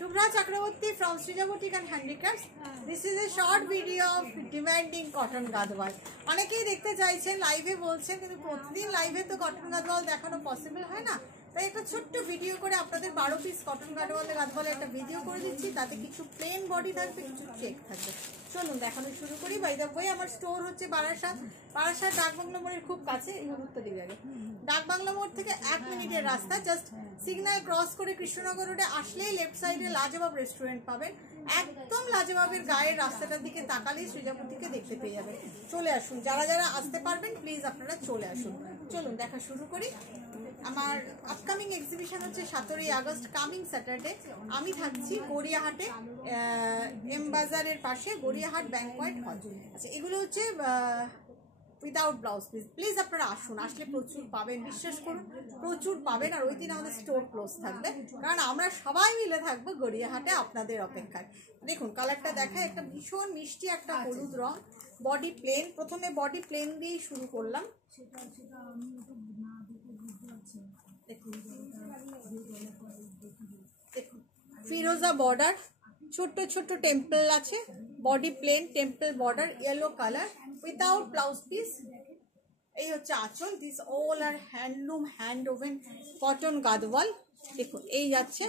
Shubhra Chakraborty from Srija Boutique and Handicrafts. This is a short video of demanding cotton gadwal. অনেকেই দেখতে চাইছেন, লাইভে বলছেন, কিন্তু প্রতিদিন লাইভে তো কটন গাদওয়াল দেখানো পসিবল হয় না। তাই একটা ছোট্ট ভিডিও করে আপনাদের 12 পিস কটন গাদওয়ালের একটা ভিডিও করে দিচ্ছি। তাতে কিছু প্লেন বডি থাকবে, কিছু চেক থাকবে। চলুন দেখানো শুরু করি। বাই দ্য ওয়ে, আমার স্টোর হচ্ছে বারাসাত ডাকবাংলা মোড়ের খুব কাছে। এই হলুদটা দিকে আগে ডাকবাংলা মোড় থেকে 1 মিনিটের রাস্তা। জাস্ট সিগন্যাল ক্রস করে কৃষ্ণনগর রোডে আসলেই লেফট সাইডে লাজবাব রেস্টুরেন্ট পাবেন। একদম লাজবাবের গায়ের রাস্তাটার দিকে তাকালেই সৃজা বুটিকে দেখতে পেয়ে যাবেন। চলে আসুন, যারা যারা আসতে পারবেন প্লিজ আপনারা চলে আসুন। চলুন দেখা শুরু করি। আমার আপকামিং এক্সিবিশন হচ্ছে 17ই আগস্ট, কামিং স্যাটারডে। আমি থাকছি গড়িয়াহাটে, এম বাজারের পাশে গড়িয়াহাট ব্যাংকোয়েট হল। আচ্ছা, এগুলো হচ্ছে উইদাউট ব্লাউজ পিস। প্লিজ আপনারা আসুন, আসলে প্রচুর পাবেন, বিশ্বাস করুন প্রচুর পাবেন। আর ওই দিন আমাদের স্টোর ক্লোজ থাকবে, কারণ আমরা সবাই মিলে থাকবো গড়িয়াহাটে আপনাদের অপেক্ষায়। দেখুন কালারটা দেখায়, একটা ভীষণ মিষ্টি একটা হলুদ রং, বডি প্লেন। প্রথমে বডি প্লেন দিয়েই শুরু করলাম। দেখুন ফিরোজা বর্ডার, ছোট্ট ছোট্ট টেম্পল আছে, body plain, temple border, yellow colour, without blouse piece. এই হচ্ছে আঁচল। This all are handloom hand woven cotton Gadwal. দেখুন এই যাচ্ছে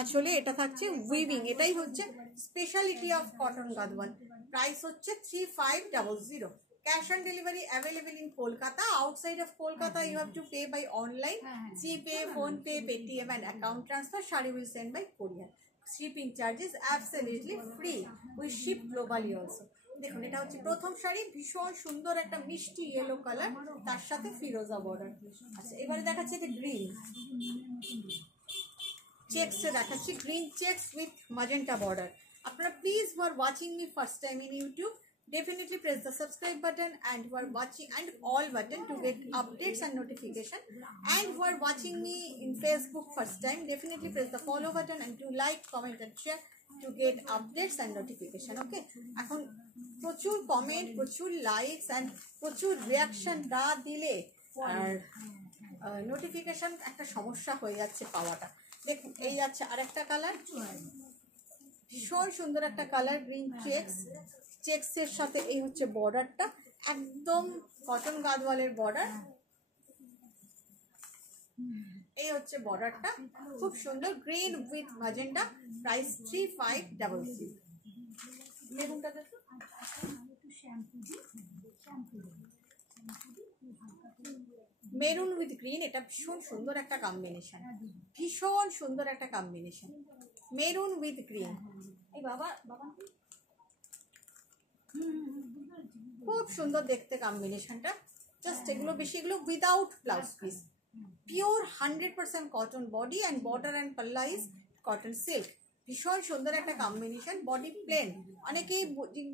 আঁচলে, এটা থাকছে উইভিং। এটাই হচ্ছে speciality of cotton Gadwal. Price হচ্ছে 3500। Cash on delivery available in Kolkata. Outside of Kolkata, you have to pay by online, GPay, PhonePe, Paytm and account transfer. Shari will send by courier. Shipping charges absolutely free. We ship globally also. দেখুন এটা হচ্ছে প্রথম শাড়ি, ভীষণ সুন্দর একটা মিষ্টি yellow colour, তার সাথে ফিরোজা বর্ডার। আচ্ছা, এবারে দেখাচ্ছে যে গ্রিন চেকসে দেখাচ্ছি, green checks with magenta border. আপনারা please who are watching me first time in YouTube, definitely press the subscribe button and who are watching and all button to get updates and notification, and who are watching me in Facebook first time, definitely press the follow button and to like, comment and share to get updates and notification. Okay, এখন প্রচুর comment, প্রচুর likes and প্রচুর reaction না দিলে আর notification একটা সমস্যা হয়ে যাচ্ছে পাওয়াটা। দেখুন এই যাচ্ছে আরেকটা কালার, ভীষণ সুন্দর একটা কালার, গ্রিন চেকসের সাথে এই হচ্ছে বর্ডারটা, একদম কটন গাদওয়ালের বর্ডার। এই হচ্ছে বর্ডারটা, খুব সুন্দর, গ্রিন উইথ ম্যাজেন্টা। প্রাইস 3500। মেরুনটা দেখো, মেরুন উইথ গ্রিন, এটা ভীষণ সুন্দর একটা কম্বিনেশন, ভীষণ সুন্দর একটা কম্বিনেশন, মেরুন উইথ গ্রিন। এই বাবা খুব সুন্দর দেখতে কম্বিনেশনটা। জাস্ট এগুলো বেশি, এগুলো without blouse piece, pure 100% cotton body and border and পাল্লা ইজ কটন সিল্ক। ভীষণ সুন্দর একটা কম্বিনেশন, বডি প্লেন। অনেকেই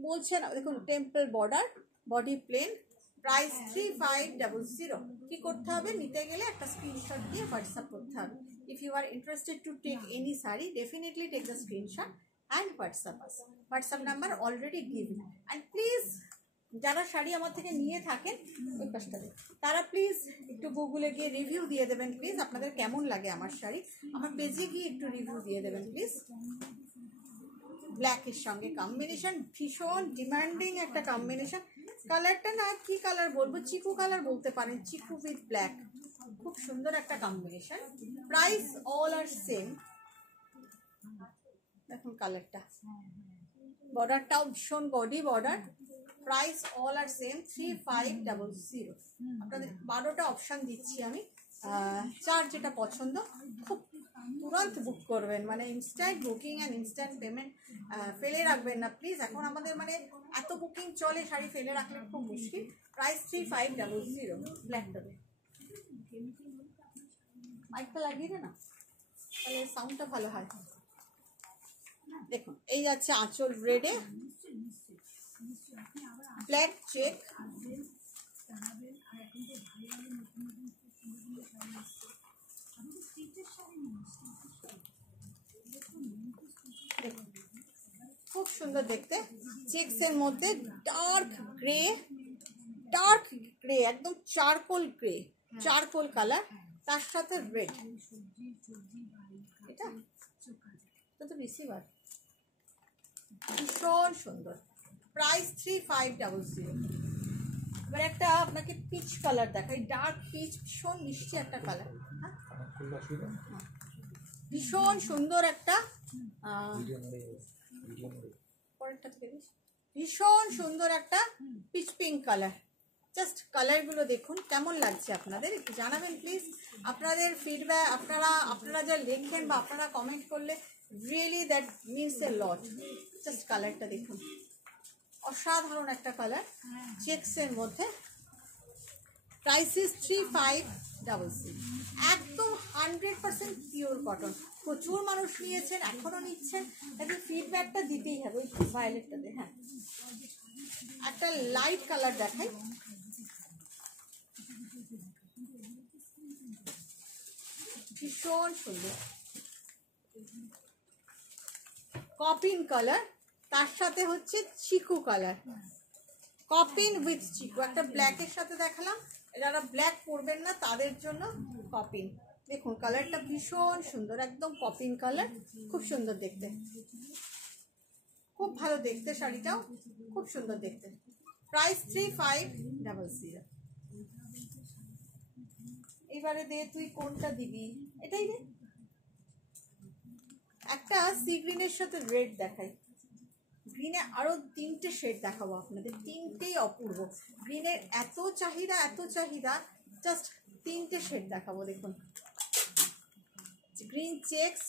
বলছেন, দেখুন temple border, body plain. Price 3500। কি করতে হবে, নিতে গেলে একটা স্ক্রিনশট দিয়ে হোয়াটসঅ্যাপ করতে হবে। If you are interested to take any sari, definitely take the screenshot and WhatsApp us. WhatsApp number already given. And please যারা শাড়ি আমার থেকে নিয়ে থাকেন ওই পাশটাতে, তারা প্লিজ একটু গুগলে গিয়ে রিভিউ দিয়ে দেবেন প্লিজ, আপনাদের কেমন লাগে আমার শাড়ি। আমার পেজে গিয়ে একটু রিভিউ দিয়ে দেবেন প্লিজ। ব্ল্যাকের সঙ্গে কম্বিনেশন, ভীষণ ডিমান্ডিং একটা কম্বিনেশন। কালারটা না কি কালার বলবো, চিকু কালার বলতে পারেন, চিকু উইথ ব্ল্যাক, খুব সুন্দর একটা কম্বিনেশন। প্রাইস অল আর সেম। দেখুন কালারটা, বর্ডারটাও ভীষণ বডি বর্ডার। প্রাইস অল আর সেম 3500। আপনাদের 12টা অপশান দিচ্ছি আমি, যার যেটা পছন্দ খুব তুরন্ত বুক করবেন, মানে instant booking and instant payment. ফেলে রাখবেন না প্লিজ, এখন আমাদের মানে এত বুকিং চলে, শাড়ি ফেলে রাখলে খুব মুশকিল। প্রাইস 3500। ব্ল্যাকটা মাইকটা লাগিয়ে দে না, তাহলে সাউন্ডটা ভালো হয়। দেখুন এই যাচ্ছে আঁচল রেডে, ব্ল্যাক চেক, খুব সুন্দর দেখতে, চেকসের মধ্যে ডার্ক গ্রে, একদম চারকোল কালার, তার সাথে রেড। এটা রিসিভার, ভীষণ সুন্দর, প্রাইস 3500। এবার একটা আপনাকে পিচ কালার দেখাই, ডার্ক পিচ, ভীষণ মিষ্টি একটা কালার, হ্যাঁ ভীষণ সুন্দর একটা পরেরটা থেকে দিস, ভীষণ সুন্দর একটা পিচ পিঙ্ক কালার। জাস্ট কালারগুলো দেখুন কেমন লাগছে আপনাদের, একটু জানাবেন প্লিজ। আপনাদের ফিডব্যাক, আপনারা যা লেখেন বা আপনারা কমেন্ট করলে really that means a lot. Just কালারটা দেখুন, অসাধারণ একটা কালার, চেকসের মধ্যে। প্রাইস ইজ 3500, একদম 100% পিওর কটন। প্রচুর মানুষ নিয়েছেন, এখনও নিচ্ছেন, তাদের ফিডব্যাকটা দিতেই হবে। ওই ভায়োলেটটাতে, হ্যাঁ একটা লাইট কালার দেখাই, ভীষণ সুন্দর কপিন কালার, তার সাথে হচ্ছে চিকু কালার, কপিন উইথ চিকু। একটা ব্ল্যাকের সাথে দেখালাম, যারা ব্ল্যাক পরবেন না তাদের জন্য কপিন। দেখুন কালারটা ভীষণ সুন্দর, একদম কপিন কালার, খুব সুন্দর দেখতে, খুব ভালো দেখতে, শাড়িটাও খুব সুন্দর দেখতে। প্রাইস 3500। এবারে দে, তুই কোনটা দিবি, এটাই দে। একটা সি গ্রিনের সাথে রেড দেখাই, গ্রিনে আরো 3টে শেড দেখাবো আপনাদের, 3টেই অপূর্ব। গ্রিনের এত চাহিদা, এত চাহিদা, জাস্ট 3টে শেড দেখাবো। দেখুন গ্রিন চেকস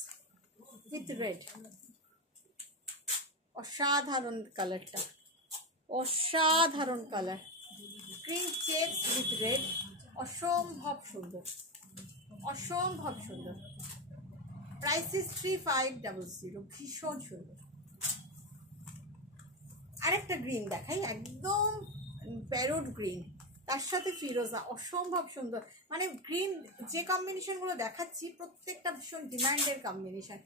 উইথ রেড, অসাধারণ কালারটা, অসাধারণ colour, green checks with red, অসম্ভব সুন্দর, অসম্ভব সুন্দর। প্রাইস ইজ 3500, ভীষণ সুন্দর। আরেকটা গ্রিন দেখাই, একদম প্যারোট গ্রিন, তার সাথে ফিরোজা, অসম্ভব সুন্দর। মানে গ্রিন যে কম্বিনেশনগুলো দেখাচ্ছি প্রত্যেকটা ভীষণ ডিমান্ডের combination.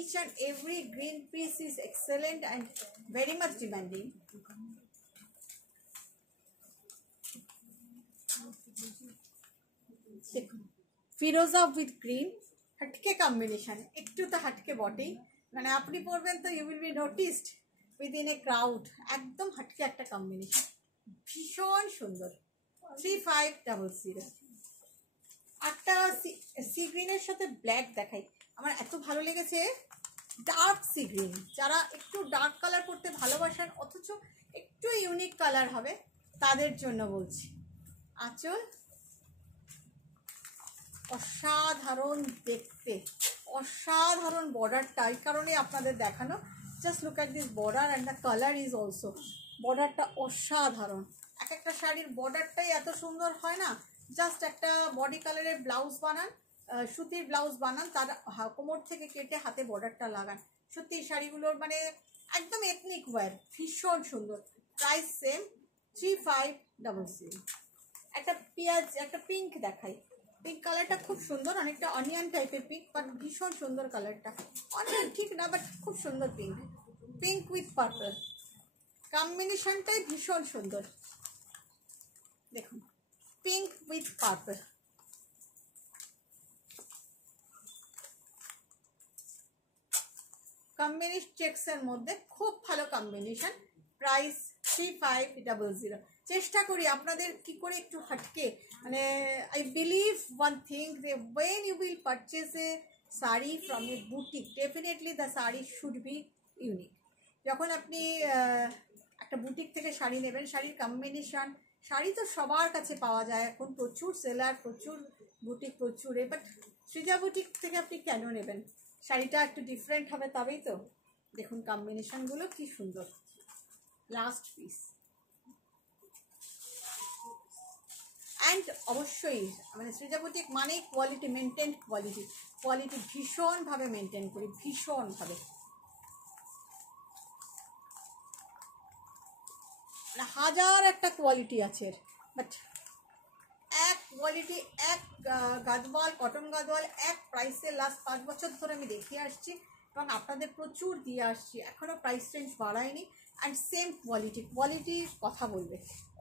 Each and every green piece is excellent and very much demanding. দেখুন ফিরোজা উইথ গ্রিন, হটকে কম্বিনেশন, একটু তো হটকে বটেই, মানে আপনি পরবেন তো you will be noticed within a crowd, একদম হটকে একটা কম্বিনেশন, ভীষণ সুন্দর। 3500। একটা সি গ্রিনের সাথে ব্ল্যাক দেখাই, আমার এত ভালো লেগেছে, ডার্ক সি গ্রিন। যারা একটু ডার্ক কালার পরতে ভালোবাসেন অথচ একটু ইউনিক কালার হবে, তাদের জন্য বলছি। আঁচল অসাধারণ দেখতে, অসাধারণ বর্ডারটা, এই কারণে আপনাদের দেখানো। Just look at this border and the colour is also, বর্ডারটা অসাধারণ। এক একটা শাড়ির বর্ডারটাই এত সুন্দর হয় না, জাস্ট একটা বডি কালারের ব্লাউজ বানান, সুতির ব্লাউজ বানান, তার কোমর থেকে কেটে হাতে বর্ডারটা লাগান, সত্যি শাড়িগুলোর মানে একদম এথনিক ওয়্যার, ভীষণ সুন্দর। Price same 3500। একটা পেঁয়াজ, একটা পিঙ্ক দেখাই, পিঙ্ক কালারটা খুব সুন্দর, অনেকটা অনিয়ন টাইপের পিঙ্ক, বাট ভীষণ সুন্দর কালারটা, অনিয়ন ঠিক না বাট খুব সুন্দর পিঙ্ক, পিঙ্ক উইথ পার্পল কম্বিনেশনটাই ভীষণ সুন্দর। দেখুন পিঙ্ক উইথ পার্পল, কম্বিনেশন চেক্সের মধ্যে খুব ভালো কম্বিনেশন। প্রাইস 3500। চেষ্টা করি আপনাদের কি করে একটু হটকে, মানে আই বিলিভ ওয়ান থিং, যে when you will purchase a sari from a boutique, definitely the sari should be unique. যখন আপনি একটা বুটিক থেকে শাড়ি নেবেন, শাড়ির কম্বিনেশন, শাড়ি তো সবার কাছে পাওয়া যায় এখন, প্রচুর সেলার, প্রচুর বুটিক, প্রচুর, বাট সৃজা বুটিক থেকে আপনি কেন নেবেন, শাড়িটা একটু ডিফারেন্ট হবে তবেই তো। দেখুন কম্বিনেশনগুলো কি সুন্দর, লাস্ট পিস। অ্যান্ড অবশ্যই মানে সৃজা বুটিক মানে কোয়ালিটি, মেনটেন কোয়ালিটি, কোয়ালিটি ভীষণভাবে মেনটেন করি, ভীষণভাবে। হাজার একটা কোয়ালিটি আছে, বাট এক কোয়ালিটি, এক গাদওয়াল, কটন গাদওয়াল, এক প্রাইসে লাস্ট 5 বছর ধরে আমি দেখিয়ে আসছি এবং আপনাদের প্রচুর দিয়ে আসছি, এখনও প্রাইস রেঞ্জ বাড়ায়নি। অ্যান্ড সেম কোয়ালিটি, কোয়ালিটির কথা বলবে,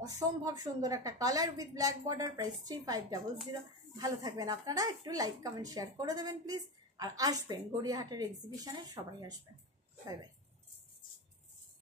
অসম্ভব সুন্দর একটা colour with black border, price 3500। ভালো থাকবেন আপনারা, একটু লাইক কমেন্ট শেয়ার করে দেবেন প্লিজ। আর আসবেন গড়িয়াহাটের এক্সিবিশনে, সবাই আসবেন। Bye bye.